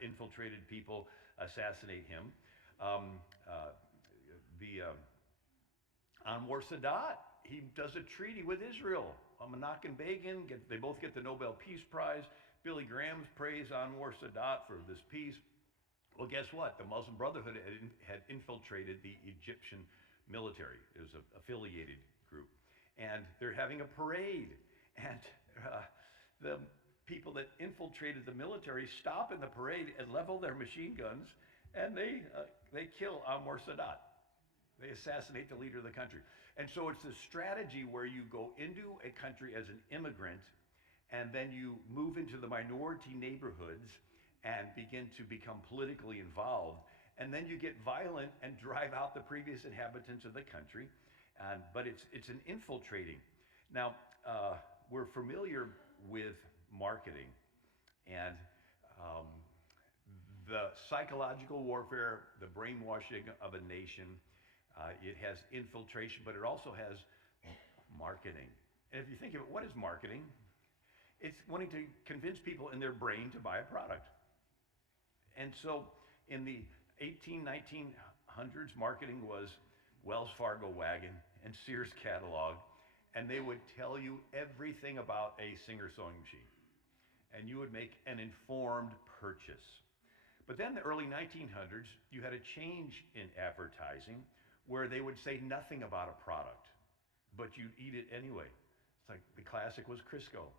infiltrated people assassinate him. Um, uh, the Anwar Sadat, he does a treaty with Israel. Menachem and Begin, they both get the Nobel Peace Prize. Billy Graham praised Anwar Sadat for this peace. Well, guess what? The Muslim Brotherhood had infiltrated the Egyptian military. It was an affiliated group. And they're having a parade. And the people that infiltrated the military stop in the parade and level their machine guns, and they kill Anwar Sadat. They assassinate the leader of the country. And so it's a strategy where you go into a country as an immigrant, and then you move into the minority neighborhoods and begin to become politically involved. And then you get violent and drive out the previous inhabitants of the country. But it's an infiltrating. Now, we're familiar with marketing and the psychological warfare, the brainwashing of a nation. It has infiltration, but it also has marketing. And if you think of it, what is marketing? It's wanting to convince people in their brain to buy a product. And so in the 1900s, marketing was Wells Fargo wagon and Sears catalog, and they would tell you everything about a Singer sewing machine. And you would make an informed purchase. But then the early 1900s, you had a change in advertising where they would say nothing about a product, but you'd eat it anyway. It's like the classic was Crisco.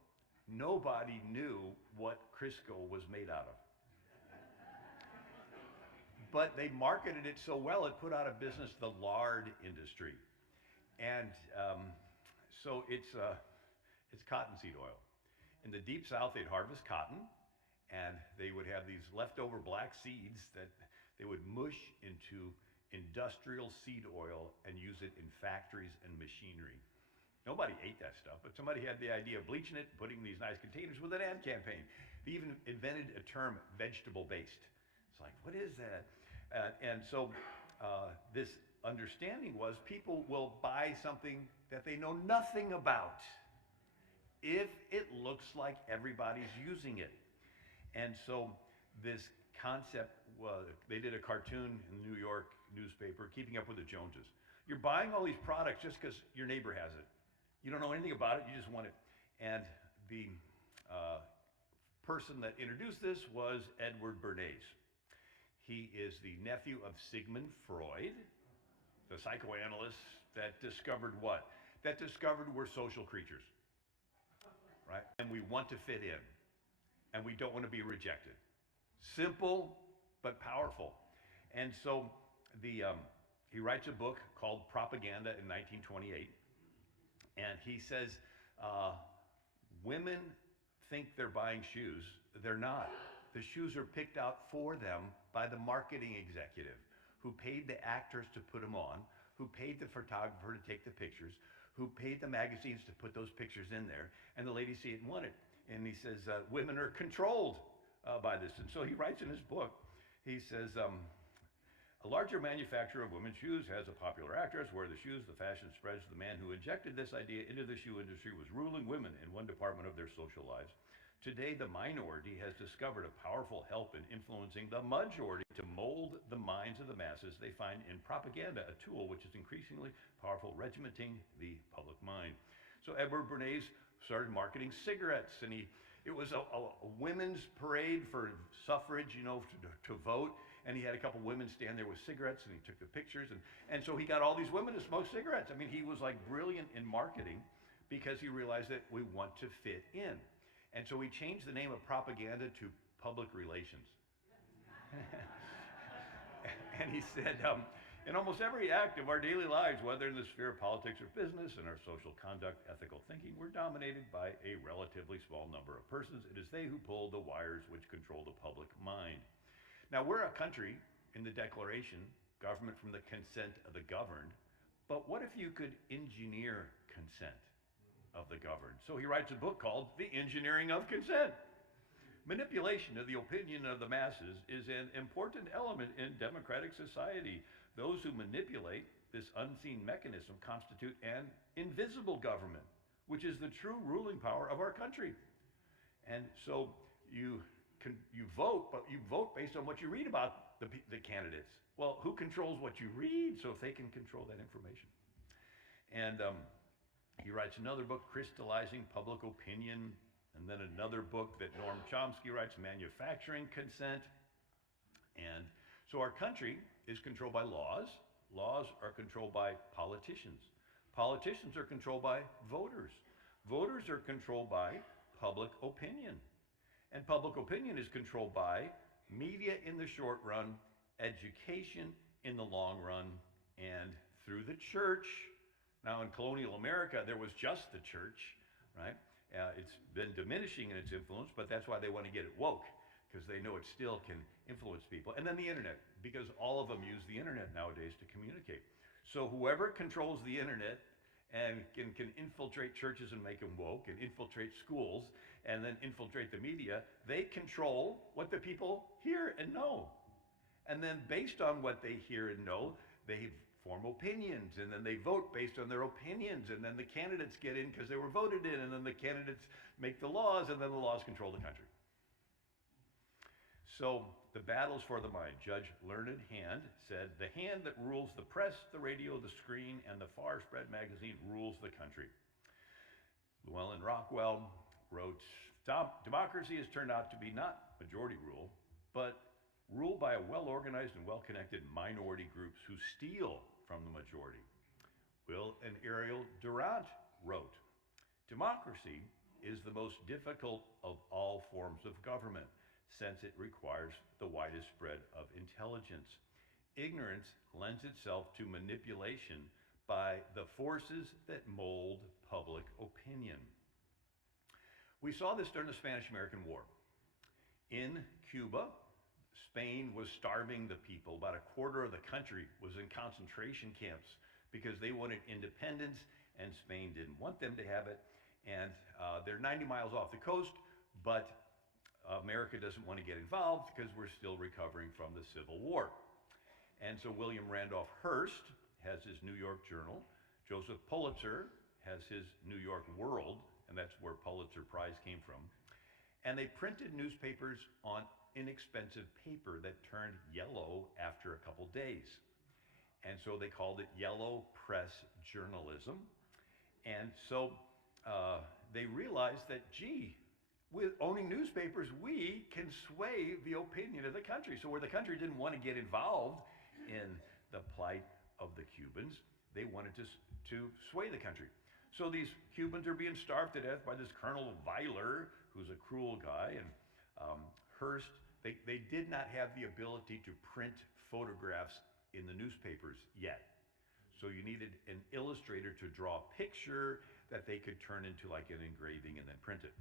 Nobody knew what Crisco was made out of. But they marketed it so well, it put out of business the lard industry. And so it's cottonseed oil. In the deep south, they'd harvest cotton, and they would have these leftover black seeds that they would mush into industrial seed oil and use it in factories and machinery. Nobody ate that stuff, but somebody had the idea of bleaching it, putting these nice containers with an ad campaign. They even invented a term, vegetable-based. It's like, what is that? And so this understanding was people will buy something that they know nothing about if it looks like everybody's using it. And so this concept was, they did a cartoon in the New York newspaper, Keeping Up with the Joneses. You're buying all these products just because your neighbor has it. You don't know anything about it, you just want it. And the person that introduced this was Edward Bernays. He is the nephew of Sigmund Freud, the psychoanalyst that discovered what? That discovered we're social creatures, right? And we want to fit in, and we don't want to be rejected. Simple, but powerful. And so he writes a book called Propaganda in 1928, and he says, women think they're buying shoes. They're not. The shoes are picked out for them by the marketing executive who paid the actors to put them on, who paid the photographer to take the pictures, who paid the magazines to put those pictures in there, and the ladies see it and want it. And he says, women are controlled by this. And so he writes in his book, he says, a larger manufacturer of women's shoes has a popular actress wear the shoes. The fashion spreads. The man who injected this idea into the shoe industry was ruling women in one department of their social lives. Today, the minority has discovered a powerful help in influencing the majority to mold the minds of the masses. They find in propaganda a tool which is increasingly powerful, regimenting the public mind. So Edward Bernays started marketing cigarettes, and it was a women's parade for suffrage, to vote. And he had a couple women stand there with cigarettes, and he took the pictures. And so he got all these women to smoke cigarettes. I mean, he was like brilliant in marketing because he realized that we want to fit in. And so he changed the name of propaganda to public relations. And he said, in almost every act of our daily lives, whether in the sphere of politics or business, in our social conduct, ethical thinking, we're dominated by a relatively small number of persons. It is they who pull the wires which control the public mind. Now, we're a country, in the Declaration, government from the consent of the governed, but what if you could engineer consent of the governed? So he writes a book called The Engineering of Consent. Manipulation of the opinion of the masses is an important element in democratic society. Those who manipulate this unseen mechanism constitute an invisible government, which is the true ruling power of our country. And so you you vote, but you vote based on what you read about the candidates. Well, who controls what you read? So if they can control that information. And he writes another book, Crystallizing Public Opinion, and then another book that Noam Chomsky writes, Manufacturing Consent. And so our country is controlled by laws. Laws are controlled by politicians. Politicians are controlled by voters. Voters are controlled by public opinion. And public opinion is controlled by media in the short run, education in the long run, and through the church. Now in colonial America, there was just the church, right? It's been diminishing in its influence, but that's why they want to get it woke, because they know it still can influence people. And then the internet, because all of them use the internet nowadays to communicate. So whoever controls the internet and can infiltrate churches and make them woke, and infiltrate schools, and then infiltrate the media, they control what the people hear and know. And then based on what they hear and know, they form opinions, and then they vote based on their opinions, and then the candidates get in because they were voted in, and then the candidates make the laws, and then the laws control the country. So the battles for the mind. Judge Learned Hand said, the hand that rules the press, the radio, the screen, and the far spread magazine rules the country. Llewellyn Rockwell wrote, democracy has turned out to be not majority rule, but rule by a well-organized and well-connected minority groups who steal from the majority. Will and Ariel Durant wrote, democracy is the most difficult of all forms of government, since it requires the widest spread of intelligence. Ignorance lends itself to manipulation by the forces that mold public opinion. We saw this during the Spanish-American War. In Cuba, Spain was starving the people. About a quarter of the country was in concentration camps because they wanted independence, and Spain didn't want them to have it. And they're 90 miles off the coast, but America doesn't want to get involved because we're still recovering from the Civil War. And so William Randolph Hearst has his New York Journal. Joseph Pulitzer has his New York World, and that's where Pulitzer Prize came from. And they printed newspapers on inexpensive paper that turned yellow after a couple days. And so they called it yellow press journalism. And so they realized that, gee, with owning newspapers, we can sway the opinion of the country. So where the country didn't want to get involved in the plight of the Cubans, they wanted to sway the country. So these Cubans are being starved to death by this Colonel Weyler, who's a cruel guy, and Hearst. They did not have the ability to print photographs in the newspapers yet. So you needed an illustrator to draw a picture that they could turn into like an engraving and then print it.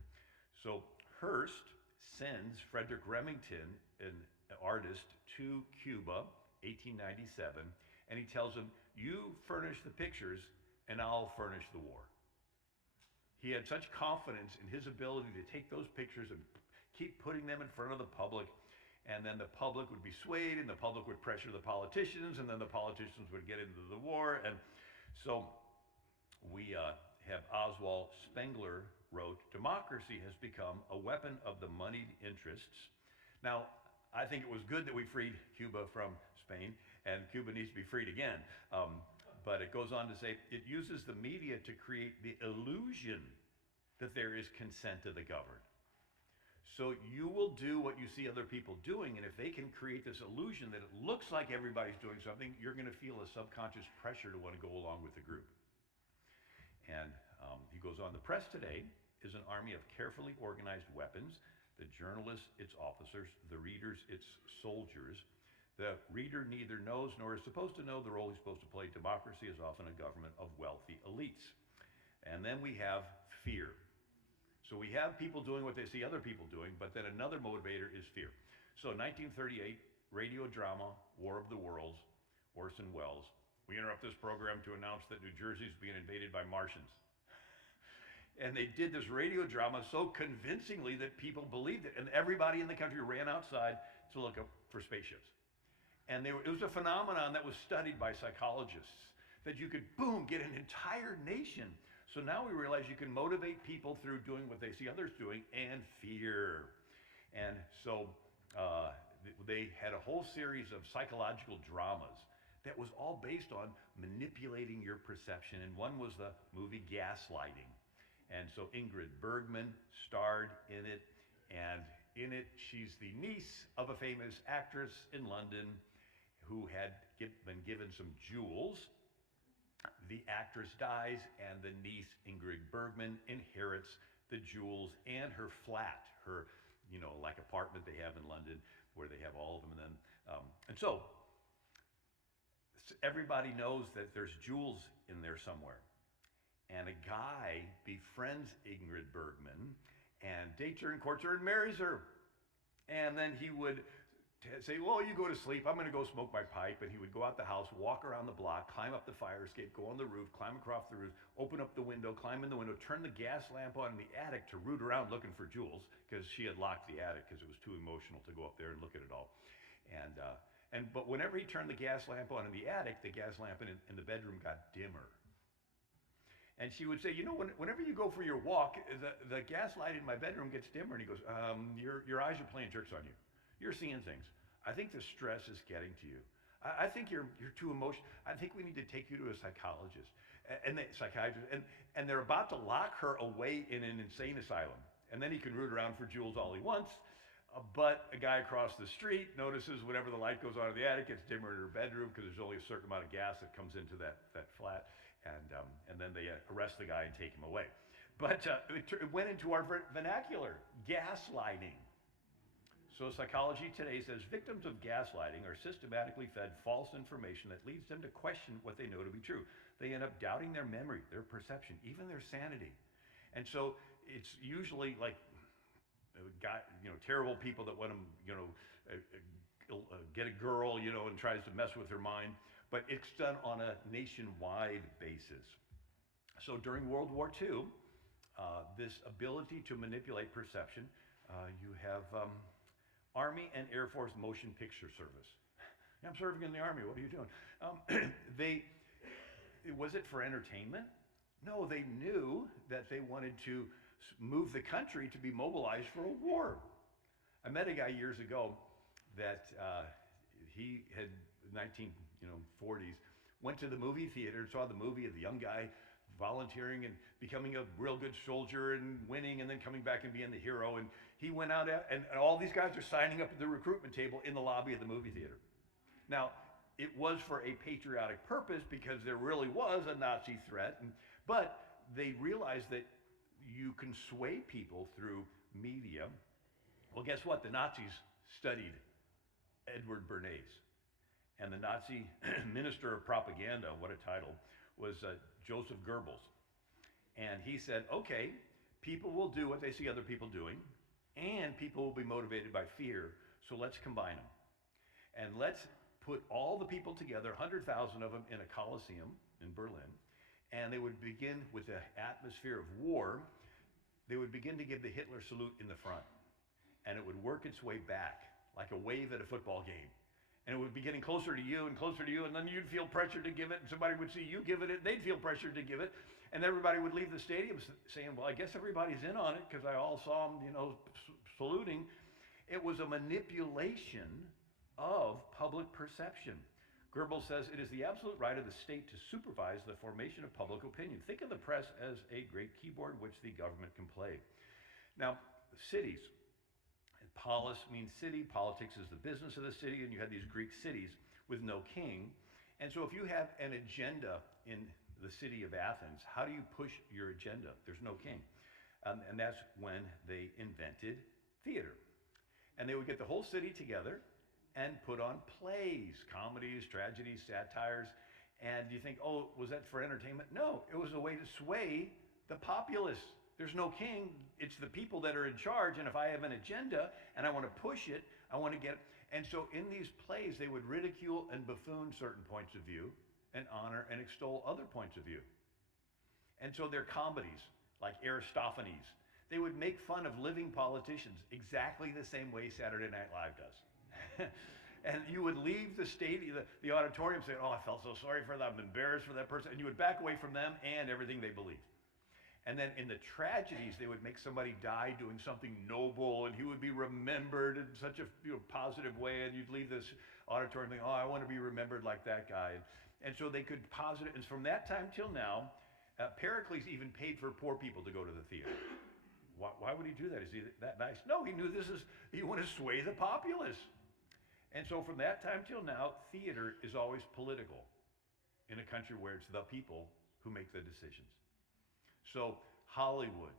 So Hearst sends Frederick Remington, an artist, to Cuba, 1897, and he tells him, you furnish the pictures and I'll furnish the war. He had such confidence in his ability to take those pictures and keep putting them in front of the public, and then the public would be swayed, and the public would pressure the politicians, and then the politicians would get into the war. And so we have Oswald Spengler wrote, democracy has become a weapon of the moneyed interests. Now, I think it was good that we freed Cuba from Spain, and Cuba needs to be freed again. But it goes on to say, it uses the media to create the illusion that there is consent of the governed. So you will do what you see other people doing, and if they can create this illusion that it looks like everybody's doing something, you're going to feel a subconscious pressure to want to go along with the group. And he goes on, the press today is an army of carefully organized weapons, the journalists, its officers, the readers, its soldiers. The reader neither knows nor is supposed to know the role he's supposed to play. Democracy is often a government of wealthy elites. And then we have fear. So we have people doing what they see other people doing, but then another motivator is fear. So 1938, radio drama, War of the Worlds, Orson Welles. We interrupt this program to announce that New Jersey is being invaded by Martians. And they did this radio drama so convincingly that people believed it. And everybody in the country ran outside to look up for spaceships. And it was a phenomenon that was studied by psychologists, that you could, boom, get an entire nation. So now we realize you can motivate people through doing what they see others doing, and fear. And so they had a whole series of psychological dramas that was all based on manipulating your perception. And one was the movie Gaslighting. And so Ingrid Bergman starred in it. And in it, she's the niece of a famous actress in London who had been given some jewels. The actress dies, and the niece, Ingrid Bergman, inherits the jewels and her flat, her, like apartment they have in London where they have all of them. And so everybody knows that there's jewels in there somewhere. And a guy befriends Ingrid Bergman and dates her and courts her and marries her. And then he would say, well, you go to sleep. I'm going to go smoke my pipe. And he would go out the house, walk around the block, climb up the fire escape, go on the roof, climb across the roof, open up the window, climb in the window, turn the gas lamp on in the attic to root around looking for jewels because she had locked the attic because it was too emotional to go up there and look at it all. But whenever he turned the gas lamp on in the attic, the gas lamp in the bedroom got dimmer. And she would say, whenever you go for your walk, the gas light in my bedroom gets dimmer. And he goes, your eyes are playing tricks on you. You're seeing things. I think the stress is getting to you. I think you're too emotional. I think we need to take you to a psychologist and the psychiatrist. And they're about to lock her away in an insane asylum. And then he can root around for jewels all he wants. But a guy across the street notices whenever the light goes on in the attic, it's dimmer in her bedroom because there's only a certain amount of gas that comes into that flat. And then they arrest the guy and take him away. But it went into our vernacular, gaslighting. So psychology today says victims of gaslighting are systematically fed false information that leads them to question what they know to be true. They end up doubting their memory, their perception, even their sanity. And so it's usually like terrible people that want to, get a girl, and tries to mess with her mind. But it's done on a nationwide basis. So during World War II, this ability to manipulate perception, you have Army and Air Force Motion Picture Service. I'm serving in the Army. What are you doing? Was it for entertainment? No, they knew that they wanted to move the country to be mobilized for a war. I met a guy years ago that he had 1940s went to the movie theater and saw the movie of the young guy volunteering and becoming a real good soldier and winning and then coming back and being the hero. And he went out and all these guys are signing up at the recruitment table in the lobby of the movie theater. Now, it was for a patriotic purpose because there really was a Nazi threat, but they realized that you can sway people through media. Well, guess what? The Nazis studied Edward Bernays. And the Nazi minister of propaganda, what a title, was Joseph Goebbels. And he said, okay, people will do what they see other people doing, and people will be motivated by fear, so let's combine them. And let's put all the people together, 100,000 of them, in a coliseum in Berlin, and they would begin with the atmosphere of war. They would begin to give the Hitler salute in the front, and it would work its way back like a wave at a football game. And it would be getting closer to you, and then you'd feel pressure to give it, and somebody would see you give it, and they'd feel pressure to give it, and everybody would leave the stadium saying, well, I guess everybody's in on it, because I all saw them, saluting. It was a manipulation of public perception. Goebbels says it is the absolute right of the state to supervise the formation of public opinion. Think of the press as a great keyboard which the government can play. Now, cities. Polis means city, politics is the business of the city, and you have these Greek cities with no king. And so if you have an agenda in the city of Athens, how do you push your agenda? There's no king. And that's when they invented theater. And they would get the whole city together and put on plays, comedies, tragedies, satires. And you think, oh, was that for entertainment? No, it was a way to sway the populace. There's no king. It's the people that are in charge. And if I have an agenda and I want to push it, I want to get it. And so in these plays, they would ridicule and buffoon certain points of view and honor and extol other points of view. And so they're comedies like Aristophanes. They would make fun of living politicians exactly the same way Saturday Night Live does. And you would leave the stadium, the auditorium saying, oh, I felt so sorry for them, I'm embarrassed for that person. And you would back away from them and everything they believed. And then in the tragedies, they would make somebody die doing something noble, and he would be remembered in such a positive way, and you'd leave this auditorium thinking, oh, I want to be remembered like that guy. And so they could positive, and from that time till now, Pericles even paid for poor people to go to the theater. Why would he do that? Is he that nice? No, he knew he wanted to sway the populace. And so from that time till now, theater is always political in a country where it's the people who make the decisions. So Hollywood,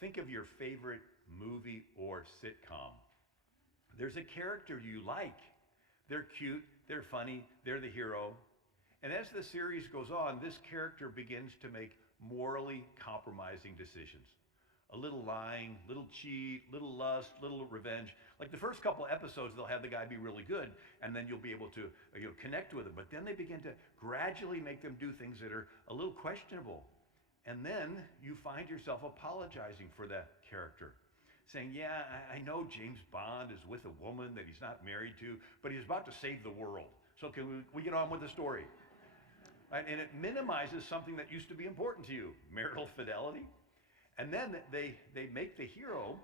think of your favorite movie or sitcom. There's a character you like. They're cute, they're funny, they're the hero. And as the series goes on, this character begins to make morally compromising decisions. A little lying, little cheat, little lust, little revenge. Like the first couple episodes, they'll have the guy be really good, and then you'll be able to connect with him. But then they begin to gradually make them do things that are a little questionable. And then you find yourself apologizing for that character. Saying, yeah, I know James Bond is with a woman that he's not married to, but he's about to save the world. So can we get on with the story? Right? And it minimizes something that used to be important to you, marital fidelity. And then they make the hero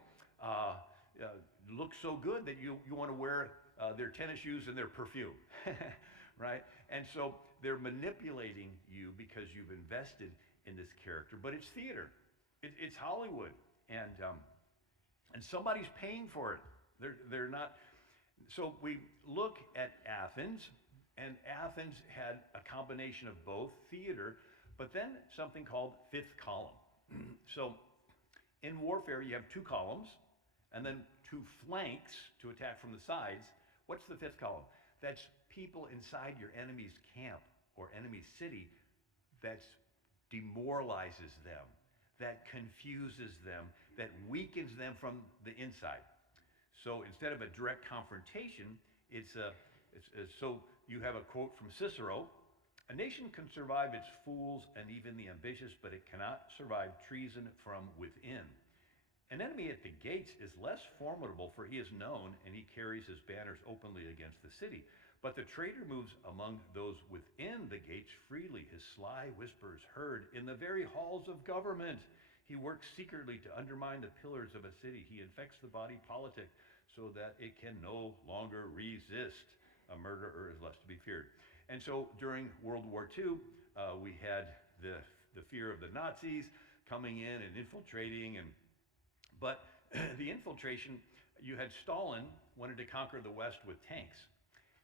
look so good that you want to wear their tennis shoes and their perfume, right? And so they're manipulating you because you've invested in this character. But it's theater. It's Hollywood. And somebody's paying for it. They're not. So we look at Athens, and Athens had a combination of both theater, but then something called fifth column. So in warfare, you have two columns, and then two flanks to attack from the sides. What's the fifth column? That's people inside your enemy's camp or enemy's city that demoralizes them, that confuses them, that weakens them from the inside. So instead of a direct confrontation, so you have a quote from Cicero: "A nation can survive its fools and even the ambitious, but it cannot survive treason from within. An enemy at the gates is less formidable, for he is known, and he carries his banners openly against the city. But the traitor moves among those within the gates freely, his sly whispers heard in the very halls of government. He works secretly to undermine the pillars of a city. He infects the body politic so that it can no longer resist. A murderer is less to be feared." And so during World War II, we had the fear of the Nazis coming in and infiltrating. But the infiltration, you had Stalin wanted to conquer the West with tanks.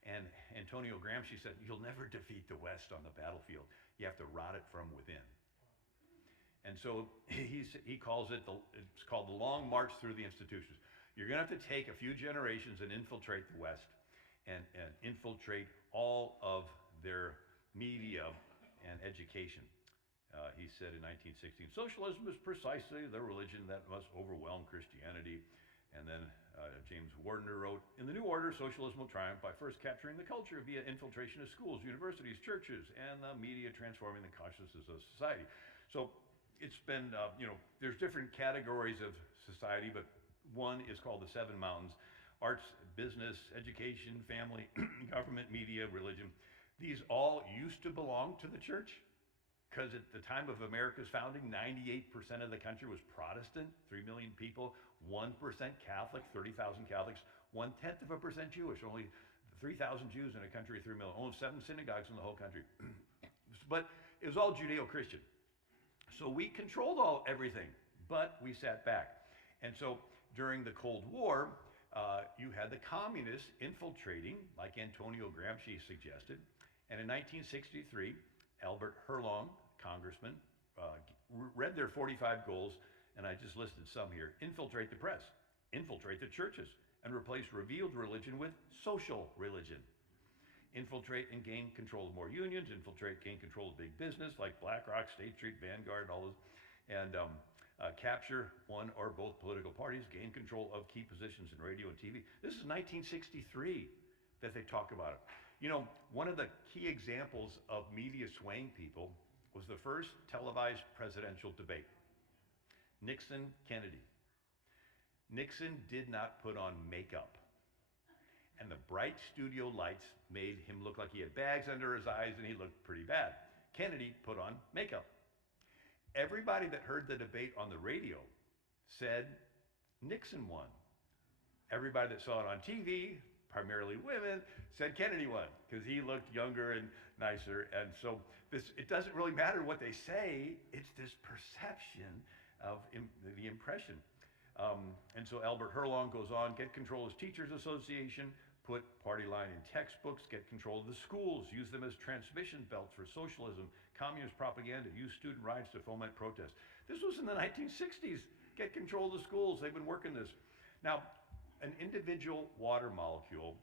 And Antonio Gramsci said, you'll never defeat the West on the battlefield. You have to rot it from within. And so he calls it, it's called the long march through the institutions. You're going to have to take a few generations and infiltrate the West and infiltrate all of their media and education. He said in 1916, socialism is precisely the religion that must overwhelm Christianity. And then James Wardner wrote, in the new order, socialism will triumph by first capturing the culture via infiltration of schools, universities, churches, and the media transforming the consciousness of society. So it's been, there's different categories of society, but one is called the Seven Mountains: arts, business, education, family, government, media, religion. These all used to belong to the church, because at the time of America's founding, 98% of the country was Protestant, 3 million people, 1% Catholic, 30,000 Catholics, 0.1% Jewish, only 3,000 Jews in a country of 3 million, only 7 synagogues in the whole country. But it was all Judeo-Christian. So we controlled everything, but we sat back. And so during the Cold War, you had the communists infiltrating, like Antonio Gramsci suggested. And in 1963, Albert Herlong, congressman, read their 45 goals, and I just listed some here. Infiltrate the press, infiltrate the churches, and replace revealed religion with social religion. Infiltrate and gain control of more unions, infiltrate, gain control of big business like BlackRock, State Street, Vanguard, all those, and capture one or both political parties, gain control of key positions in radio and TV. This is 1963 that they talk about it. You know, one of the key examples of media swaying people was the first televised presidential debate. Nixon, Kennedy. Nixon did not put on makeup. And the bright studio lights made him look like he had bags under his eyes and he looked pretty bad. Kennedy put on makeup. Everybody that heard the debate on the radio said Nixon won. Everybody that saw it on TV, primarily women, said Kennedy won because he looked younger and nicer. And so it doesn't really matter what they say, it's this perception of the impression. And so Albert Herlong goes on, get control of Teachers Association, put party line in textbooks, get control of the schools, use them as transmission belts for socialism, communist propaganda, use student riots to foment protest. This was in the 1960s. Get control of the schools. They've been working this. Now, an individual water molecule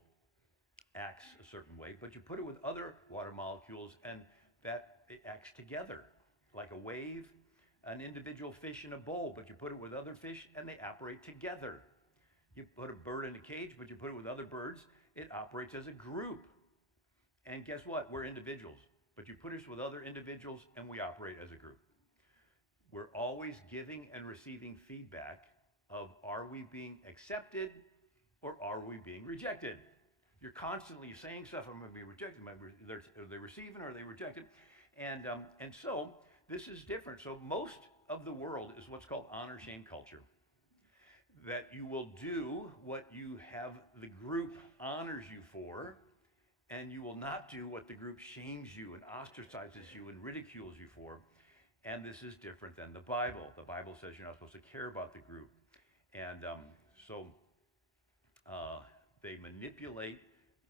acts a certain way, but you put it with other water molecules and that it acts together, like a wave, an individual fish in a bowl, but you put it with other fish and they operate together. You put a bird in a cage, but you put it with other birds, it operates as a group. And guess what? We're individuals, but you put us with other individuals and we operate as a group. We're always giving and receiving feedback of are we being accepted or are we being rejected? You're constantly saying stuff, I'm going to be rejected. Are they receiving or are they rejected? And so this is different. So most of the world is what's called honor shame culture. That you will do what you have the group honors you for, and you will not do what the group shames you and ostracizes you and ridicules you for. And this is different than the Bible. The Bible says you're not supposed to care about the group. And so they manipulate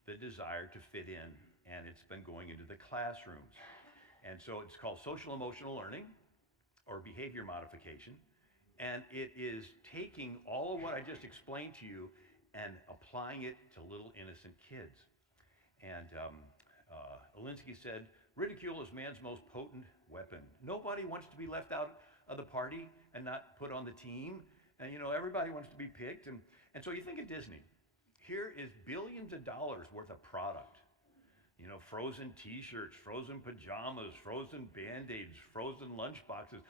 the desire to fit in, and it's been going into the classrooms. And so it's called social emotional learning or behavior modification. And it is taking all of what I just explained to you and applying it to little innocent kids. And Alinsky said, ridicule is man's most potent weapon. Nobody wants to be left out of the party and not put on the team. And you know, everybody wants to be picked. And so you think of Disney. Here is billions of dollars worth of product. You know, frozen t-shirts, frozen pajamas, frozen Band-Aids, frozen lunchboxes.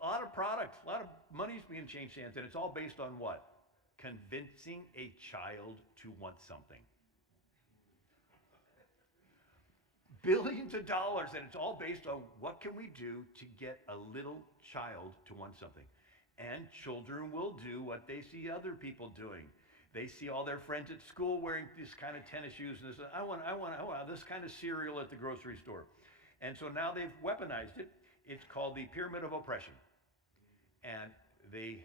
A lot of product, a lot of money's being changed hands, and it's all based on what? Convincing a child to want something. Billions of dollars, and it's all based on what can we do to get a little child to want something. And children will do what they see other people doing. They see all their friends at school wearing this kind of tennis shoes, and they say, I want this kind of cereal at the grocery store. And so now they've weaponized it. It's called the pyramid of oppression. And they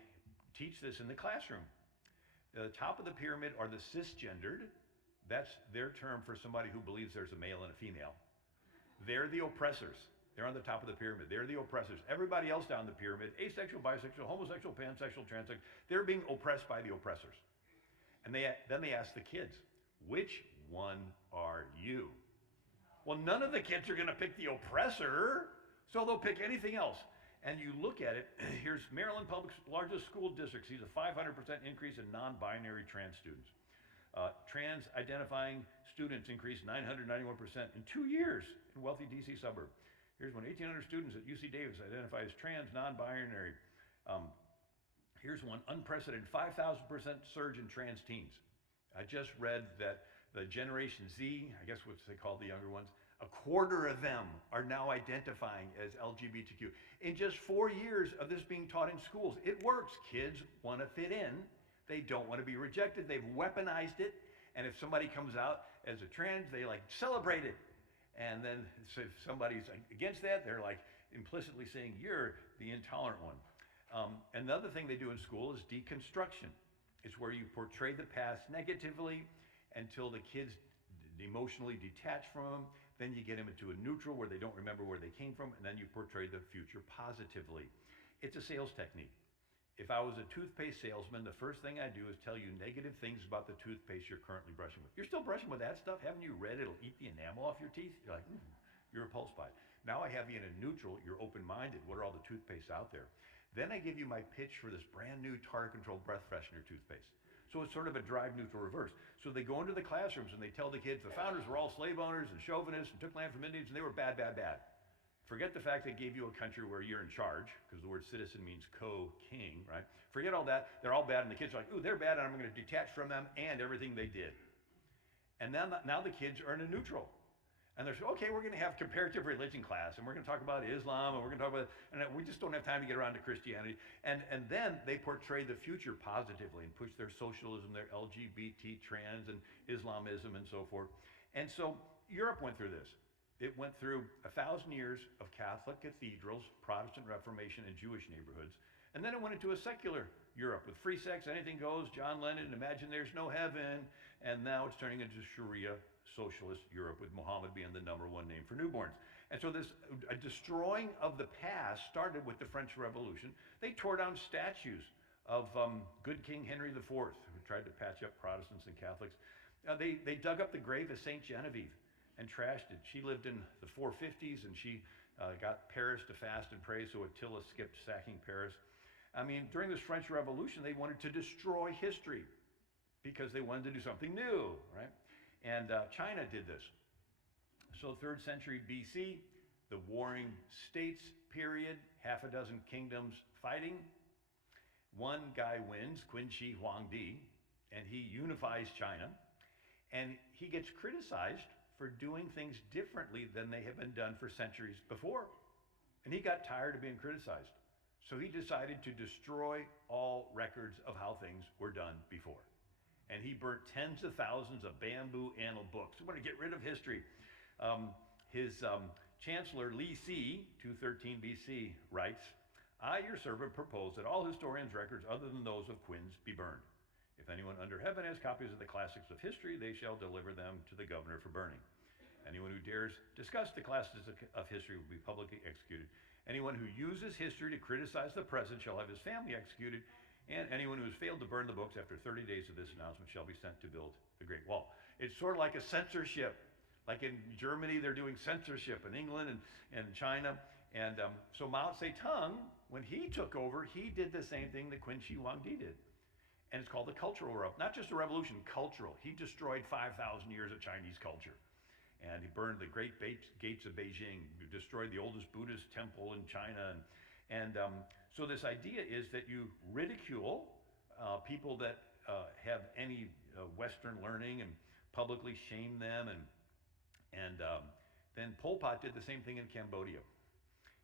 teach this in the classroom. The top of the pyramid are the cisgendered. That's their term for somebody who believes there's a male and a female. They're the oppressors. They're on the top of the pyramid. They're the oppressors. Everybody else down the pyramid, asexual, bisexual, homosexual, pansexual, transsexual, they're being oppressed by the oppressors. And then they ask the kids, which one are you? Well, none of the kids are going to pick the oppressor, so they'll pick anything else. And you look at it, here's Maryland Public's largest school district sees a 500% increase in non-binary trans students. Trans-identifying students increased 991% in 2 years in wealthy DC suburb. Here's one, 1,800 students at UC Davis identify as trans, non-binary. Here's one, unprecedented 5,000% surge in trans teens. I just read that the Generation Z, I guess what they call the younger ones, a quarter of them are now identifying as LGBTQ. In just 4 years of this being taught in schools, it works. Kids want to fit in. They don't want to be rejected. They've weaponized it. And if somebody comes out as a trans, they like celebrate it. And then so if somebody's against that, they're like implicitly saying, you're the intolerant one. And the other thing they do in school is deconstruction. It's where you portray the past negatively until the kids emotionally detach from them. Then you get them into a neutral where they don't remember where they came from, and then you portray the future positively. It's a sales technique. If I was a toothpaste salesman, the first thing I do is tell you negative things about the toothpaste you're currently brushing with. You're still brushing with that stuff? Haven't you read it'll eat the enamel off your teeth? You're like, you're repulsed by it. Now I have you in a neutral, you're open-minded. What are all the toothpastes out there? Then I give you my pitch for this brand new tartar-controlled breath freshener toothpaste. So it's sort of a drive neutral reverse. So they go into the classrooms and they tell the kids the founders were all slave owners and chauvinists and took land from Indians and they were bad, bad, bad. Forget the fact they gave you a country where you're in charge, because the word citizen means co-king, right? Forget all that. They're all bad and the kids are like, ooh, they're bad and I'm going to detach from them and everything they did. And then now the kids are in a neutral. And they're saying, okay, we're going to have comparative religion class, and we're going to talk about Islam, and we're going to talk about, and we just don't have time to get around to Christianity. And then they portray the future positively and push their socialism, their LGBT, trans, and Islamism, and so forth. And so Europe went through this. It went through 1,000 years of Catholic cathedrals, Protestant Reformation, and Jewish neighborhoods. And then it went into a secular Europe with free sex, anything goes, John Lennon, imagine there's no heaven. And now it's turning into Sharia socialist Europe with Muhammad being the #1 name for newborns. And so this destroying of the past started with the French Revolution. They tore down statues of good King Henry IV, who tried to patch up Protestants and Catholics. They dug up the grave of Saint Genevieve and trashed it. She lived in the 450s, and she got Paris to fast and pray, so Attila skipped sacking Paris. I mean, during this French Revolution, they wanted to destroy history because they wanted to do something new, right? And China did this. So 3rd century BC, the Warring States period, half a dozen kingdoms fighting. One guy wins, Qin Shi Huangdi, and he unifies China. And he gets criticized for doing things differently than they have been done for centuries before. And he got tired of being criticized. So he decided to destroy all records of how things were done before. And he burnt tens of thousands of bamboo annal books. We want to get rid of history. His Chancellor Li Si, 213 BC, writes, I, your servant, propose that all historians' records other than those of Qin's be burned. If anyone under heaven has copies of the classics of history, they shall deliver them to the governor for burning. Anyone who dares discuss the classics of history will be publicly executed. Anyone who uses history to criticize the present shall have his family executed, and anyone who has failed to burn the books after 30 days of this announcement shall be sent to build the Great Wall. It's sort of like a censorship. Like in Germany, they're doing censorship, in England and China. And so Mao Zedong, when he took over, he did the same thing that Qin Shi Huangdi did. And it's called the Cultural Revolution. Not just a revolution, cultural. He destroyed 5,000 years of Chinese culture. And he burned the great gates of Beijing, destroyed the oldest Buddhist temple in China. So this idea is that you ridicule people that have any Western learning and publicly shame them. And then Pol Pot did the same thing in Cambodia.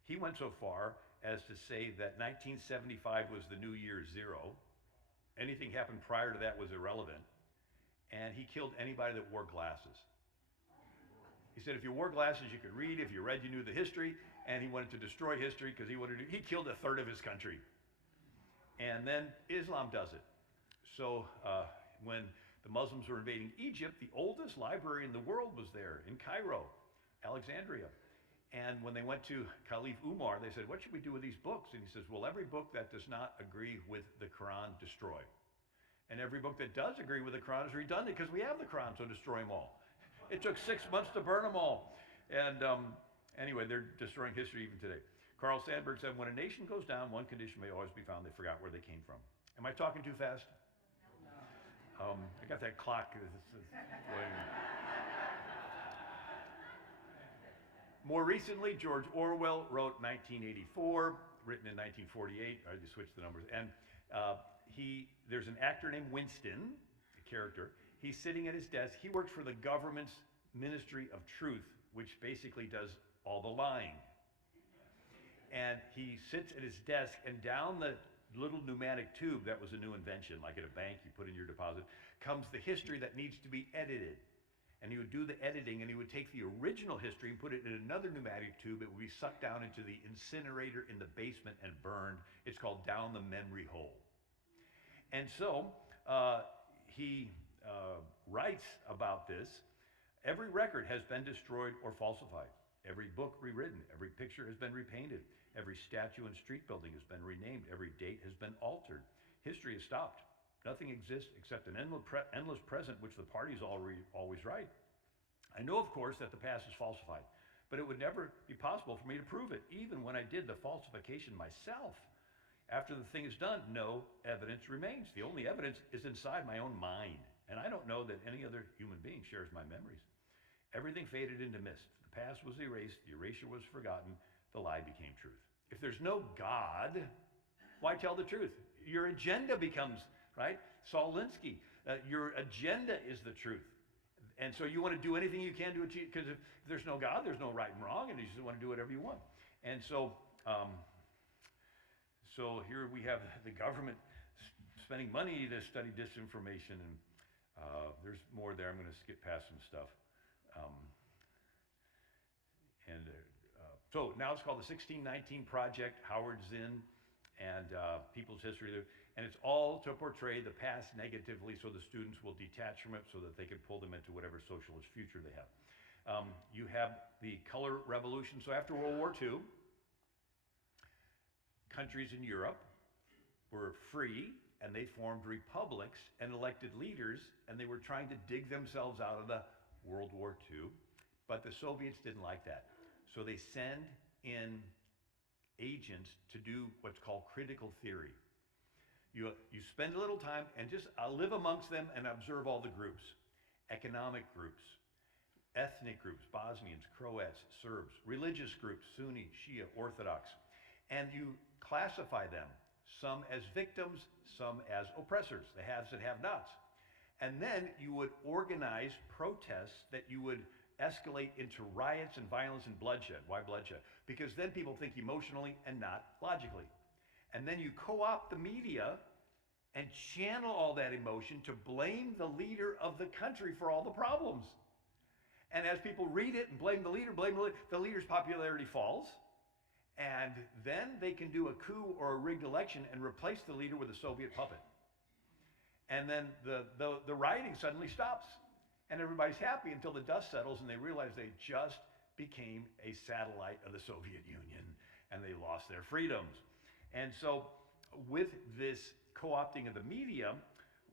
He went so far as to say that 1975 was the new year zero. Anything happened prior to that was irrelevant. And he killed anybody that wore glasses. He said if you wore glasses, you could read. If you read, you knew the history. And he wanted to destroy history because he killed a third of his country. And then Islam does it. So when the Muslims were invading Egypt, the oldest library in the world was there in Cairo, Alexandria. And when they went to Caliph Umar, they said, what should we do with these books? And he says, well, every book that does not agree with the Quran, destroy. And every book that does agree with the Quran is redundant because we have the Quran, so destroy them all. It took 6 months to burn them all. And anyway, they're destroying history even today. Carl Sandburg said, when a nation goes down, one condition may always be found: they forgot where they came from. Am I talking too fast? No. I got that clock. More recently, George Orwell wrote 1984, written in 1948. I just switched the numbers. And there's an actor named Winston, a character. He's sitting at his desk. He works for the government's Ministry of Truth, which basically does all the lying. And he sits at his desk, and down the little pneumatic tube, that was a new invention, like at a bank, you put in your deposit, comes the history that needs to be edited. And he would do the editing, and he would take the original history and put it in another pneumatic tube. It would be sucked down into the incinerator in the basement and burned. It's called down the memory hole. And so he writes about this. Every record has been destroyed or falsified. Every book rewritten. Every picture has been repainted. Every statue and street building has been renamed. Every date has been altered. History is stopped. Nothing exists except an endless present, which the parties always write. I know, of course, that the past is falsified, but it would never be possible for me to prove it, even when I did the falsification myself. After the thing is done, no evidence remains. The only evidence is inside my own mind, and I don't know that any other human being shares my memories. Everything faded into mist. The past was erased. The erasure was forgotten. The lie became truth. If there's no God, why tell the truth? Your agenda becomes, right? Saul Alinsky, your agenda is the truth. And so you want to do anything you can to achieve, because if there's no God, there's no right and wrong, and you just want to do whatever you want. And so, so here we have the government spending money to study disinformation, and there's more there. I'm going to skip past some stuff. So now it's called the 1619 Project, Howard Zinn, and People's History. And it's all to portray the past negatively so the students will detach from it so that they can pull them into whatever socialist future they have. You have the color revolution. So after World War II, countries in Europe were free and they formed republics and elected leaders, and they were trying to dig themselves out of the World War II. But the Soviets didn't like that. So they send in agents to do what's called critical theory. You spend a little time and just live amongst them and observe all the groups. Economic groups, ethnic groups, Bosnians, Croats, Serbs, religious groups, Sunni, Shia, Orthodox. And you classify them, some as victims, some as oppressors, the haves and have-nots. And then you would organize protests that you would escalate into riots and violence and bloodshed. Why bloodshed? Because then people think emotionally and not logically. And then you co-opt the media and channel all that emotion to blame the leader of the country for all the problems. And as people read it and blame the leader, the leader's popularity falls. And then they can do a coup or a rigged election and replace the leader with a Soviet puppet. And then the rioting suddenly stops. And everybody's happy until the dust settles and they realize they just became a satellite of the Soviet Union and they lost their freedoms. And so with this co-opting of the media,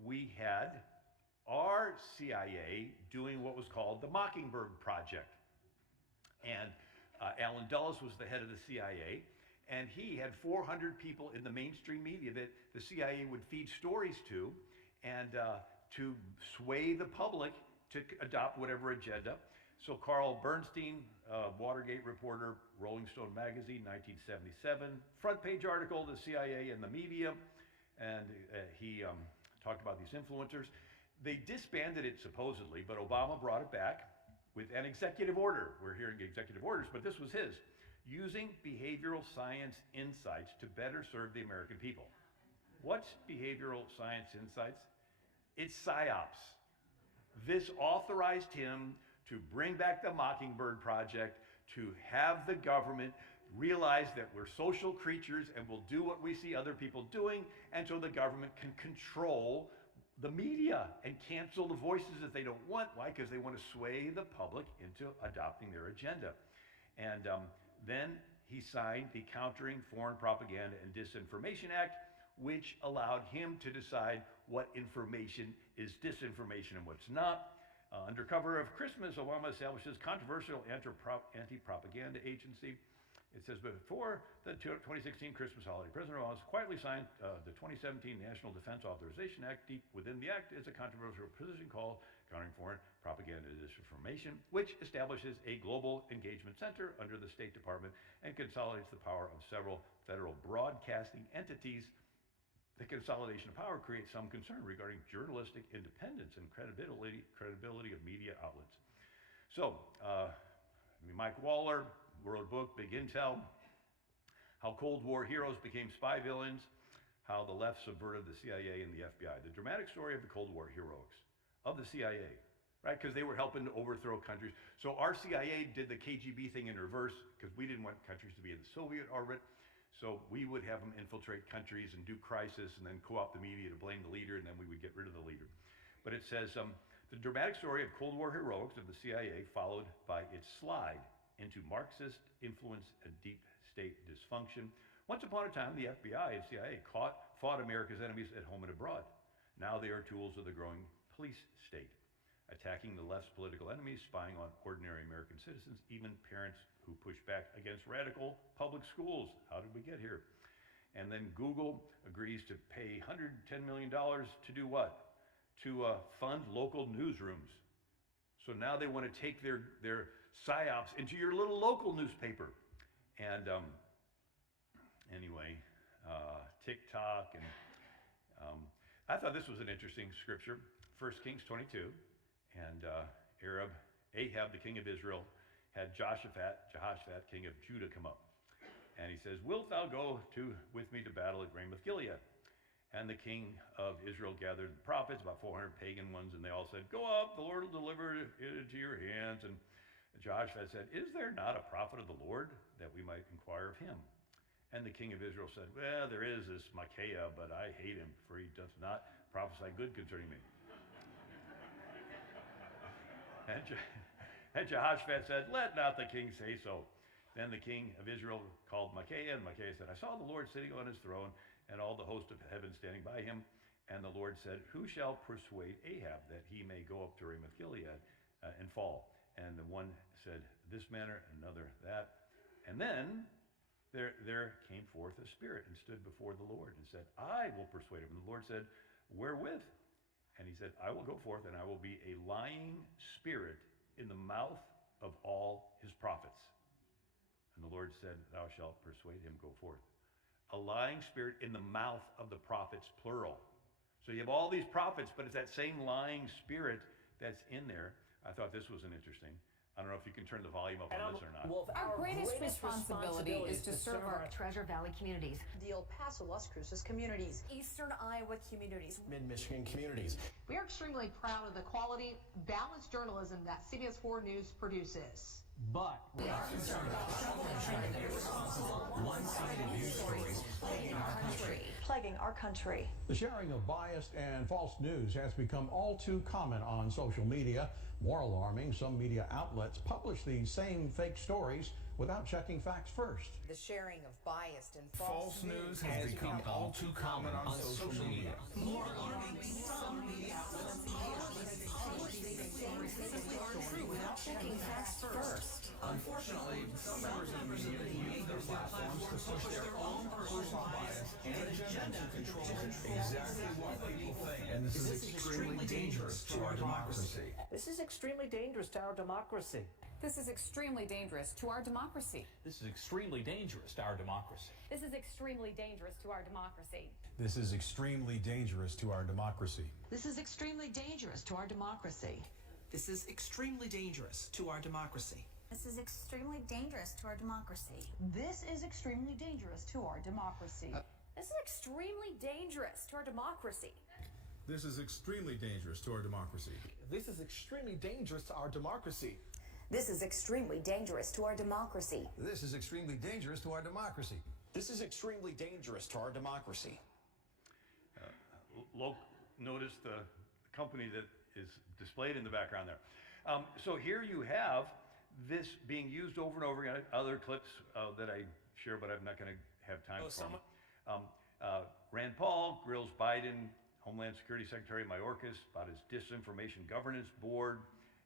we had our CIA doing what was called the Mockingbird Project. And Alan Dulles was the head of the CIA, and he had 400 people in the mainstream media that the CIA would feed stories to, and to sway the public to adopt whatever agenda. So Carl Bernstein, Watergate reporter, Rolling Stone magazine, 1977, front page article, the CIA and the media, and he talked about these influencers. They disbanded it supposedly, but Obama brought it back with an executive order. We're hearing executive orders, but this was his. Using behavioral science insights to better serve the American people. What's behavioral science insights? It's PSYOPs. This authorized him to bring back the Mockingbird Project, to have the government realize that we're social creatures and we'll do what we see other people doing, and so the government can control the media and cancel the voices that they don't want. Why? Because they want to sway the public into adopting their agenda. And then he signed the Countering Foreign Propaganda and Disinformation Act, which allowed him to decide what information is disinformation and what's not. Under cover of Christmas, Obama establishes controversial anti-propaganda agency. It says, before the 2016 Christmas holiday, President Obama quietly signed the 2017 National Defense Authorization Act. Deep within the act is a controversial position called Countering Foreign Propaganda and Disinformation, which establishes a global engagement center under the State Department and consolidates the power of several federal broadcasting entities. The consolidation of power creates some concern regarding journalistic independence and credibility of media outlets. So, Mike Waller wrote a book, Big Intel, how Cold War heroes became spy villains, how the left subverted the CIA and the FBI. The dramatic story of the Cold War heroics of the CIA, right? Because they were helping to overthrow countries. So our CIA did the KGB thing in reverse because we didn't want countries to be in the Soviet orbit. So we would have them infiltrate countries and do crisis and then co-opt the media to blame the leader, and then we would get rid of the leader. But it says, the dramatic story of Cold War heroics of the CIA followed by its slide into Marxist influence and deep state dysfunction. Once upon a time, the FBI and CIA fought America's enemies at home and abroad. Now they are tools of the growing police state, attacking the left's political enemies, spying on ordinary American citizens, even parents who push back against radical public schools. How did we get here? And then Google agrees to pay $110 million to do what? To fund local newsrooms. So now they want to take their PSYOPs into your little local newspaper. And anyway, TikTok, and I thought this was an interesting scripture, 1 Kings 22. And Arab, Ahab, the king of Israel, had Jehoshaphat, king of Judah, come up. And he says, wilt thou go with me to battle at Ramoth Gilead? And the king of Israel gathered the prophets, about 400 pagan ones, and they all said, go up, the Lord will deliver it into your hands. And Jehoshaphat said, is there not a prophet of the Lord that we might inquire of him? And the king of Israel said, well, there is this Micaiah, but I hate him, for he does not prophesy good concerning me. And Jehoshaphat said, let not the king say so. Then the king of Israel called Micaiah, and Micaiah said, I saw the Lord sitting on his throne, and all the host of heaven standing by him. And the Lord said, who shall persuade Ahab that he may go up to Ramoth Gilead and fall? And the one said, this manner, another that. And then there came forth a spirit and stood before the Lord and said, I will persuade him. And the Lord said, wherewith? And he said, I will go forth, and I will be a lying spirit in the mouth of all his prophets. And the Lord said, thou shalt persuade him, go forth. A lying spirit in the mouth of the prophets, plural. So you have all these prophets, but it's that same lying spirit that's in there. I thought this was an interesting. I don't know if you can turn the volume up on this or not. Well, our greatest responsibility is to serve our Treasure Valley communities, the El Paso, Las Cruces communities, Eastern Iowa communities, Mid-Michigan communities. We are extremely proud of the quality, balanced journalism that CBS 4 News produces. But we are concerned about troubling trend and irresponsible, one-sided news stories plaguing our country. The sharing of biased and false news has become all too common on social media. More alarming, some media outlets publish these same fake stories without checking facts first. The sharing of biased and false news has become all too common on social media. More alarming, some media outlets publish these stories aren't true without checking facts first. Unfortunately, some members of the media use their platforms to push their own personal bias and agenda to control exactly what people think. And this is extremely dangerous to our democracy. This is extremely dangerous to our democracy. This is extremely dangerous to our democracy. This is extremely dangerous to our democracy. This is extremely dangerous to our democracy. This is extremely dangerous to our democracy. This is extremely dangerous to our democracy. This is extremely dangerous to our democracy. This is extremely dangerous to our democracy. This is extremely dangerous to our democracy. This is extremely dangerous to our democracy. This is extremely dangerous to our democracy. This is extremely dangerous to our democracy. This is extremely dangerous to our democracy. This is extremely dangerous to our democracy. This is extremely dangerous to our democracy. Notice the company that is displayed in the background there. So here you have this being used over and over again. Other clips that I share, but I'm not going to have time for them. Rand Paul grills Biden, Homeland Security Secretary Mayorkas, about his Disinformation Governance Board.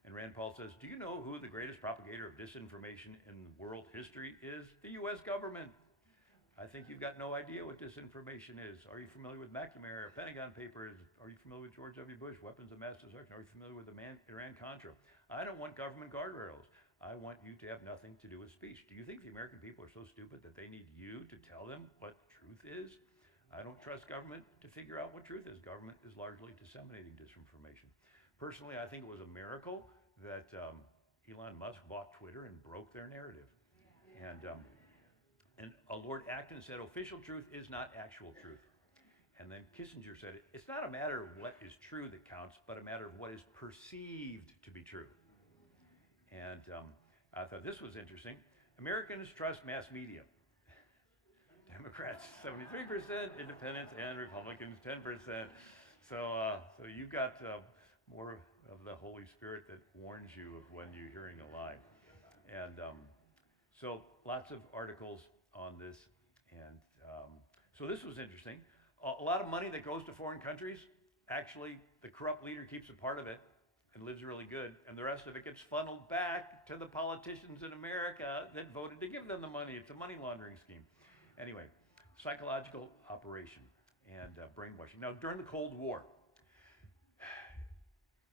And Rand Paul says, do you know who the greatest propagator of disinformation in world history is? The U.S. government. I think you've got no idea what disinformation is. Are you familiar with McNamara, Pentagon Papers? Are you familiar with George W. Bush, weapons of mass destruction? Are you familiar with the Iran-Contra? I don't want government guardrails. I want you to have nothing to do with speech. Do you think the American people are so stupid that they need you to tell them what truth is? I don't trust government to figure out what truth is. Government is largely disseminating disinformation. Personally, I think it was a miracle that Elon Musk bought Twitter and broke their narrative. And Lord Acton said, official truth is not actual truth. And then Kissinger said, it's not a matter of what is true that counts, but a matter of what is perceived to be true. And I thought this was interesting. Americans trust mass media. Democrats 73%, independents and Republicans 10%. So you've got more of the Holy Spirit that warns you of when you're hearing a lie. And so lots of articles on this. And so this was interesting. A lot of money that goes to foreign countries, actually the corrupt leader keeps a part of it and lives really good, and the rest of it gets funneled back to the politicians in America that voted to give them the money. It's a money laundering scheme. Anyway, psychological operation and brainwashing. Now, during the Cold War,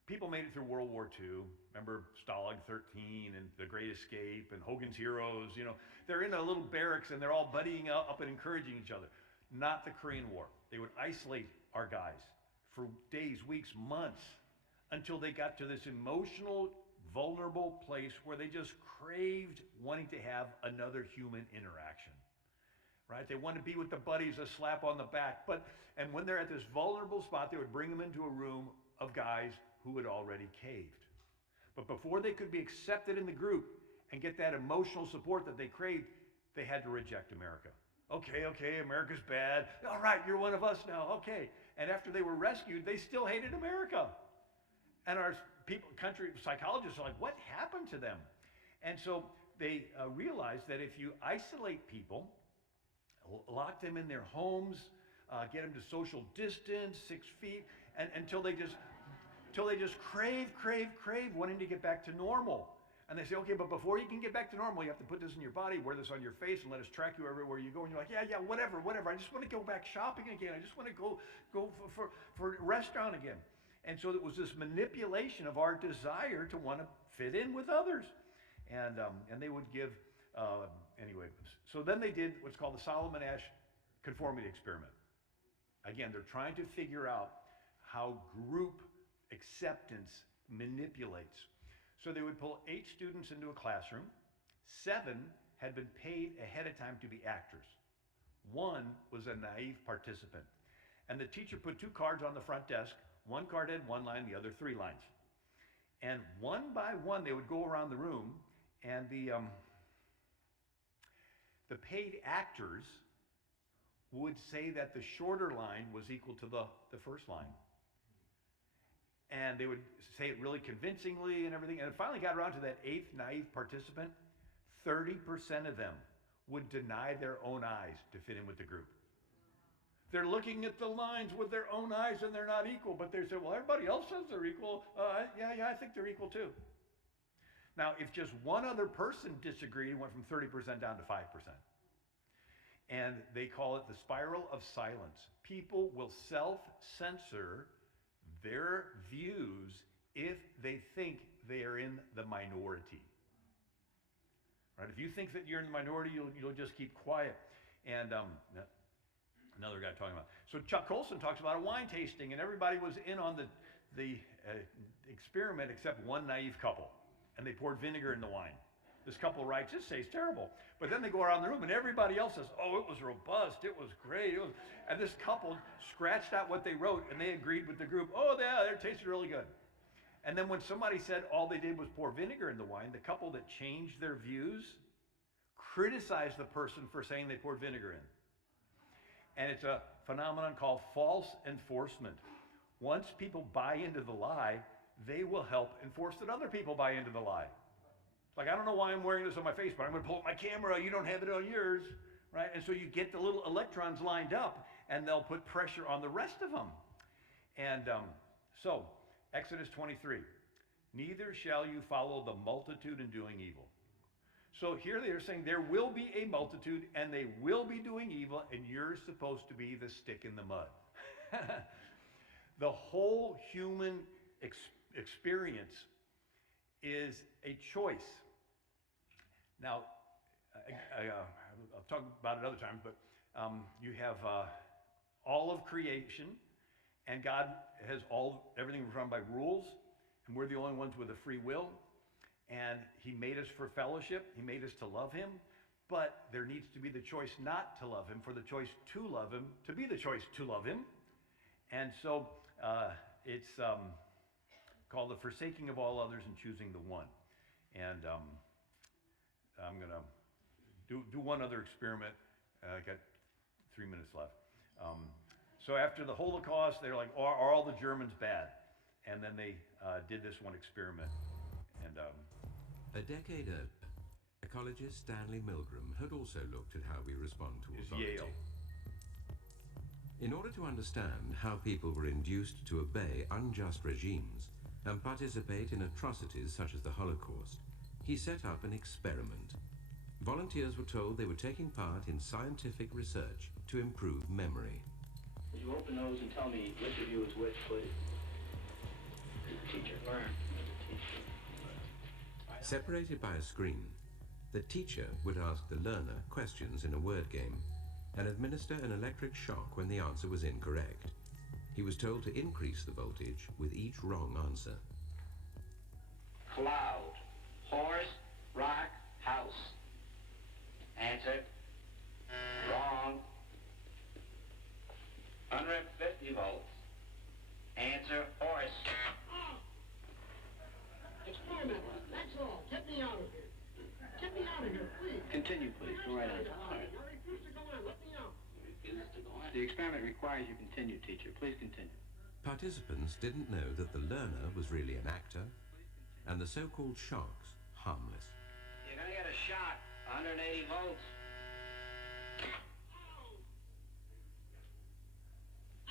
people made it through World War II. Remember Stalag 13 and The Great Escape and Hogan's Heroes? You know, they're in a little barracks and they're all buddying up and encouraging each other. Not the Korean War. They would isolate our guys for days, weeks, months, until they got to this emotional vulnerable place where they just craved wanting to have another human interaction. Right? They want to be with the buddies, a slap on the back. And when they're at this vulnerable spot, they would bring them into a room of guys who had already caved. But before they could be accepted in the group and get that emotional support that they craved, they had to reject America. Okay, America's bad. All right, you're one of us now. Okay. And after they were rescued, they still hated America. And our country psychologists are like, what happened to them? And so they realized that if you isolate people, lock them in their homes, get them to social distance, 6 feet, and until they just crave, wanting to get back to normal. And they say, okay, but before you can get back to normal, you have to put this in your body, wear this on your face, and let us track you everywhere you go. And you're like, yeah, whatever. I just want to go back shopping again. I just want to go for a restaurant again. And so it was this manipulation of our desire to want to fit in with others. And they would give, anyway. So then they did what's called the Solomon Asch conformity experiment. Again, they're trying to figure out how group acceptance manipulates. So they would pull 8 students into a classroom. 7 had been paid ahead of time to be actors. 1 was a naive participant. And the teacher put 2 cards on the front desk. 1 card had 1 line, the other 3 lines. And one by one, they would go around the room, and the paid actors would say that the shorter line was equal to the first line. And they would say it really convincingly and everything. And it finally got around to that 8th naive participant. 30% of them would deny their own eyes to fit in with the group. They're looking at the lines with their own eyes and they're not equal, but they say, well, everybody else says they're equal. Yeah, I think they're equal too. Now, if just one other person disagreed, it went from 30% down to 5%. And they call it the spiral of silence. People will self-censor their views if they think they are in the minority. Right? If you think that you're in the minority, you'll just keep quiet. And another guy talking about. So Chuck Colson talks about a wine tasting, and everybody was in on the experiment except one naive couple, and they poured vinegar in the wine. This couple writes, this tastes terrible. But then they go around the room and everybody else says, oh, it was robust, it was great. And this couple scratched out what they wrote and they agreed with the group, oh yeah, it tasted really good. And then when somebody said all they did was pour vinegar in the wine, the couple that changed their views criticized the person for saying they poured vinegar in. And it's a phenomenon called false enforcement. Once people buy into the lie, they will help enforce that other people buy into the lie. Like, I don't know why I'm wearing this on my face, but I'm going to pull up my camera. You don't have it on yours, right? And so you get the little electrons lined up, and they'll put pressure on the rest of them. And so, Exodus 23, neither shall you follow the multitude in doing evil. So here they are saying there will be a multitude, and they will be doing evil, and you're supposed to be the stick in the mud. The whole human experience is a choice. Now, I'll talk about it other times, but you have all of creation, and God has everything run by rules, and we're the only ones with a free will, and He made us for fellowship. He made us to love Him, but there needs to be the choice not to love Him, for the choice to love Him, to be the choice to love Him. And so it's called the forsaking of all others and choosing the one. And I'm going to do one other experiment. I got 3 minutes left. So after the Holocaust, they're like, are all the Germans bad? And then they did this one experiment. And a decade earlier, ecologist Stanley Milgram had also looked at how we respond to authority. Yale. In order to understand how people were induced to obey unjust regimes and participate in atrocities such as the Holocaust, he set up an experiment. Volunteers were told they were taking part in scientific research to improve memory. Would you open those and tell me which of you is which, please? Teacher. Learn. Teacher. Separated by a screen, the teacher would ask the learner questions in a word game and administer an electric shock when the answer was incorrect. He was told to increase the voltage with each wrong answer. cloud. Horse, rock, house. Answer. Wrong. 150 volts. Answer, horse. Experiment. That's all. Get me out of here. Get me out of here, please. Continue, please. Go right on. All right. I refuse to go on. Let me out. Refuses to go on. The experiment requires you continue, teacher. Please continue. Participants didn't know that the learner was really an actor, and the so-called sharks harmless. You're gonna get a shock. 180 volts.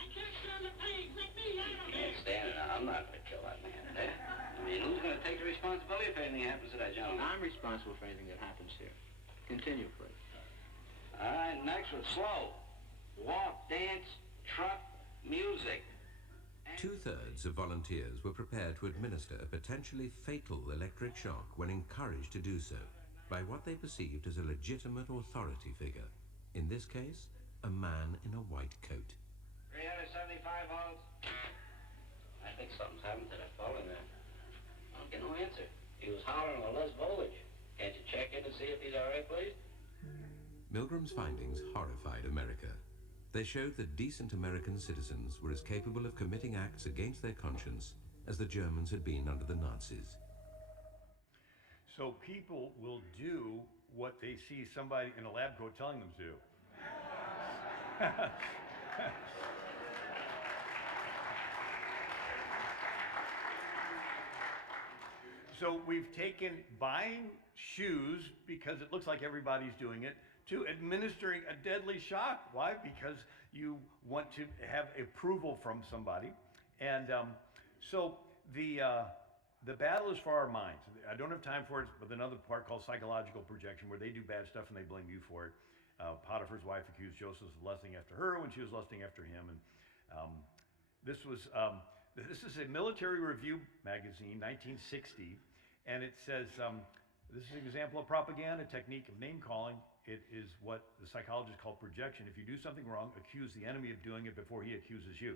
I can't stand the pain. Let me out of here. Can't stand it. I'm not gonna kill that man today. I mean, who's gonna take the responsibility if anything happens to that gentleman? I'm responsible for anything that happens here. Continue, please. All right, next one. Slow. Walk, dance, truck, music. Two-thirds of volunteers were prepared to administer a potentially fatal electric shock when encouraged to do so by what they perceived as a legitimate authority figure. In this case, a man in a white coat. 375 volts. I think something's happened to that fellow in there. I don't get no answer. He was hollering a less voltage. Can't you check in and see if he's all right, please? Milgram's findings horrified America. They showed that decent American citizens were as capable of committing acts against their conscience as the Germans had been under the Nazis. So people will do what they see somebody in a lab coat telling them to do. So we've taken buying shoes, because it looks like everybody's doing it, to administering a deadly shock. Why? Because you want to have approval from somebody. And so the battle is for our minds. I don't have time for it, but another part called psychological projection, where they do bad stuff and they blame you for it. Potiphar's wife accused Joseph of lusting after her when she was lusting after him. And this is a Military Review magazine, 1960, and it says, this is an example of propaganda, technique of name calling. It is what the psychologists call projection. If you do something wrong, accuse the enemy of doing it before he accuses you.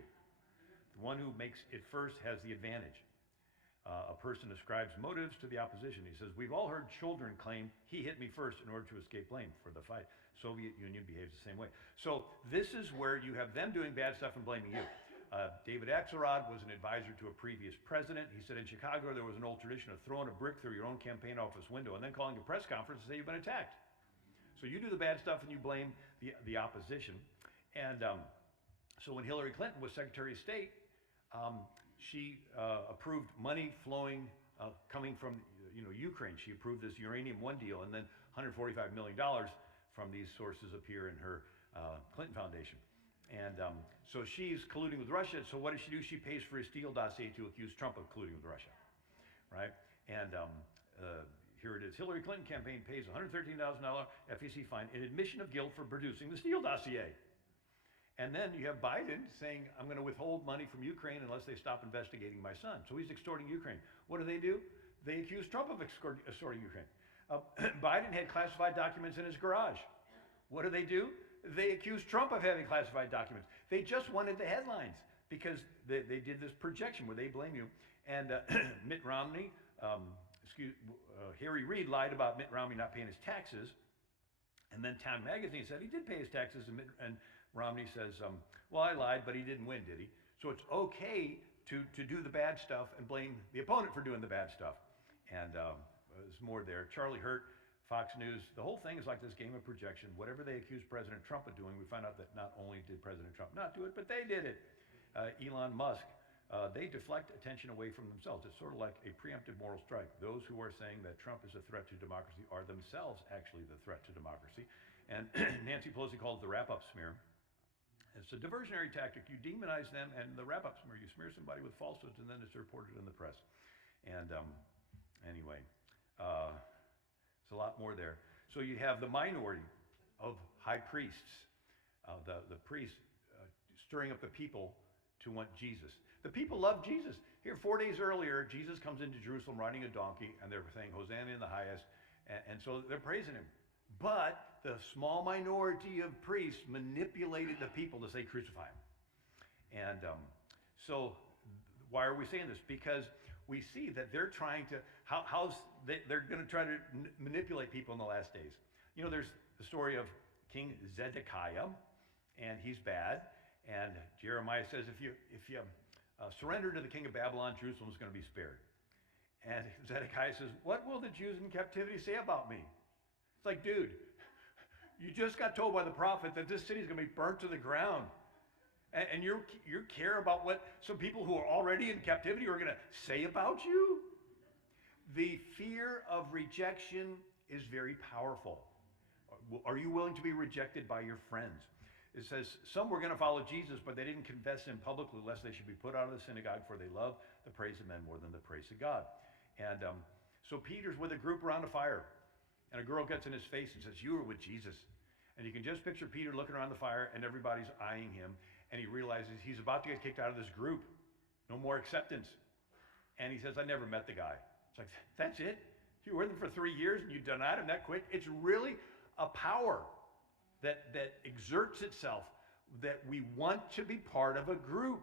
The one who makes it first has the advantage. A person ascribes motives to the opposition. He says, we've all heard children claim he hit me first in order to escape blame for the fight. Soviet Union behaves the same way. So this is where you have them doing bad stuff and blaming you. David Axelrod was an advisor to a previous president. He said in Chicago there was an old tradition of throwing a brick through your own campaign office window and then calling a press conference to say you've been attacked. So you do the bad stuff and you blame the opposition. And so when Hillary Clinton was Secretary of State, she approved money flowing, coming from Ukraine. She approved this Uranium One deal, and then $145 million from these sources appear in her Clinton Foundation. And so she's colluding with Russia. So what does she do? She pays for a Steele dossier to accuse Trump of colluding with Russia, right? And here it is. Hillary Clinton campaign pays $113,000 FEC fine in admission of guilt for producing the Steele dossier. And then you have Biden saying, I'm going to withhold money from Ukraine unless they stop investigating my son. So he's extorting Ukraine. What do? They accuse Trump of extorting Ukraine. Biden had classified documents in his garage. What do? They accuse Trump of having classified documents. They just wanted the headlines because they did this projection where they blame you. And Mitt Romney, Harry Reid lied about Mitt Romney not paying his taxes. And then Time Magazine said he did pay his taxes, and Romney says, well, I lied, but he didn't win, did he? So it's okay to do the bad stuff and blame the opponent for doing the bad stuff. And there's more there. Charlie Hurt, Fox News, the whole thing is like this game of projection. Whatever they accuse President Trump of doing, we find out that not only did President Trump not do it, but they did it. Elon Musk, they deflect attention away from themselves. It's sort of like a preemptive moral strike. Those who are saying that Trump is a threat to democracy are themselves actually the threat to democracy. And Nancy Pelosi calls it the wrap-up smear. It's a diversionary tactic. You demonize them, and the wrap-up smear, you smear somebody with falsehoods, and then it's reported in the press. And anyway, it's a lot more there. So you have the minority of high priests, the priests stirring up the people to want Jesus. The people love Jesus. Here, 4 days earlier, Jesus comes into Jerusalem riding a donkey, and they're saying, Hosanna in the highest. And so they're praising him. But the small minority of priests manipulated the people to say, crucify him. And so why are we saying this? Because we see that they're trying to, they're going to try to manipulate people in the last days. You know, there's the story of King Zedekiah, and he's bad. And Jeremiah says, if you surrender to the king of Babylon, Jerusalem's going to be spared. And Zedekiah says, what will the Jews in captivity say about me? It's like, dude, you just got told by the prophet that this city is going to be burnt to the ground. And you care about what some people who are already in captivity are going to say about you? The fear of rejection is very powerful. Are you willing to be rejected by your friends? It says, some were going to follow Jesus, but they didn't confess him publicly, lest they should be put out of the synagogue, for they love the praise of men more than the praise of God. And so Peter's with a group around a fire, and a girl gets in his face and says, you were with Jesus. And you can just picture Peter looking around the fire, and everybody's eyeing him, and he realizes he's about to get kicked out of this group. No more acceptance. And he says, I never met the guy. It's like, that's it? You were with him for 3 years, and you denied him that quick? It's really a power that exerts itself, that we want to be part of a group.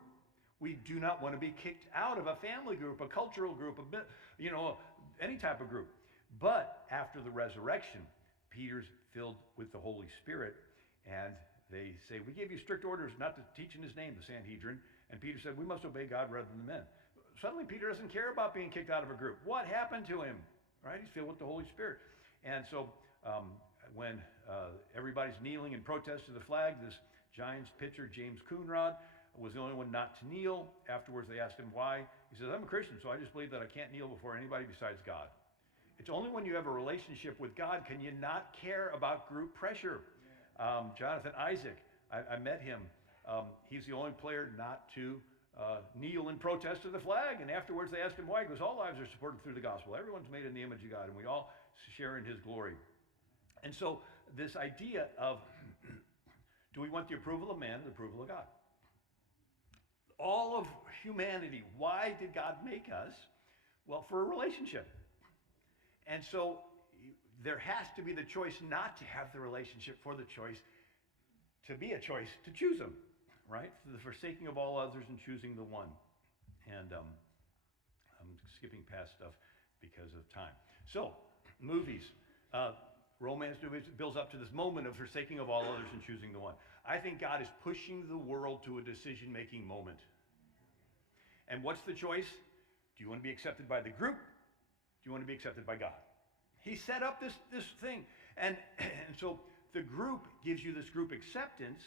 We do not want to be kicked out of a family group, a cultural group, any type of group. But after the resurrection, Peter's filled with the Holy Spirit, and they say, we gave you strict orders not to teach in his name, the Sanhedrin. And Peter said, we must obey God rather than men. Suddenly, Peter doesn't care about being kicked out of a group. What happened to him? Right? He's filled with the Holy Spirit. And so when everybody's kneeling in protest to the flag, this Giants pitcher, James Coonrod, was the only one not to kneel. Afterwards, they asked him why. He says, I'm a Christian, so I just believe that I can't kneel before anybody besides God. It's only when you have a relationship with God can you not care about group pressure. Jonathan Isaac, I met him. He's the only player not to kneel in protest to the flag. And afterwards, they asked him why. He goes, all lives are supported through the gospel. Everyone's made in the image of God, and we all share in his glory. And so this idea of, do we want the approval of man, the approval of God? All of humanity, why did God make us? Well, for a relationship. And so there has to be the choice not to have the relationship for the choice to be a choice to choose him, right? For the forsaking of all others and choosing the one. And I'm skipping past stuff because of time. So, movies. Romance builds up to this moment of forsaking of all others and choosing the one. I think God is pushing the world to a decision-making moment. And what's the choice? Do you want to be accepted by the group? Do you want to be accepted by God? He set up this thing. And so the group gives you this group acceptance,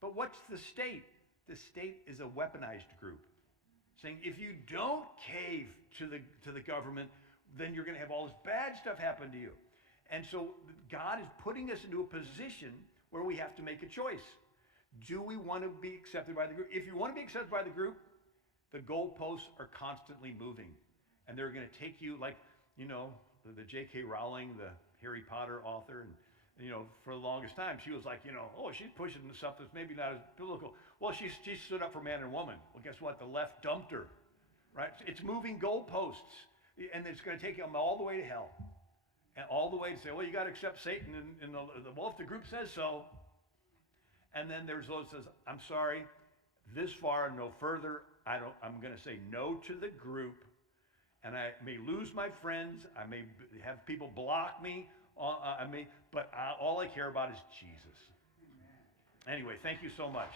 but what's the state? The state is a weaponized group. Saying if you don't cave to the government, then you're going to have all this bad stuff happen to you. And so God is putting us into a position where we have to make a choice. Do we want to be accepted by the group? If you want to be accepted by the group, the goalposts are constantly moving. And they're going to take you like, the J.K. Rowling, the Harry Potter author, and, for the longest time, she was like, she's pushing stuff that's maybe not as biblical. Well, she stood up for man and woman. Well, guess what? The left dumped her, right? It's moving goalposts. And it's going to take them all the way to hell. And all the way to say, well, you got to accept Satan, and well, if the group says so. And then there's those that says, I'm sorry, this far and no further. I'm going to say no to the group, and I may lose my friends. I may have people block me. But all I care about is Jesus. Anyway, thank you so much.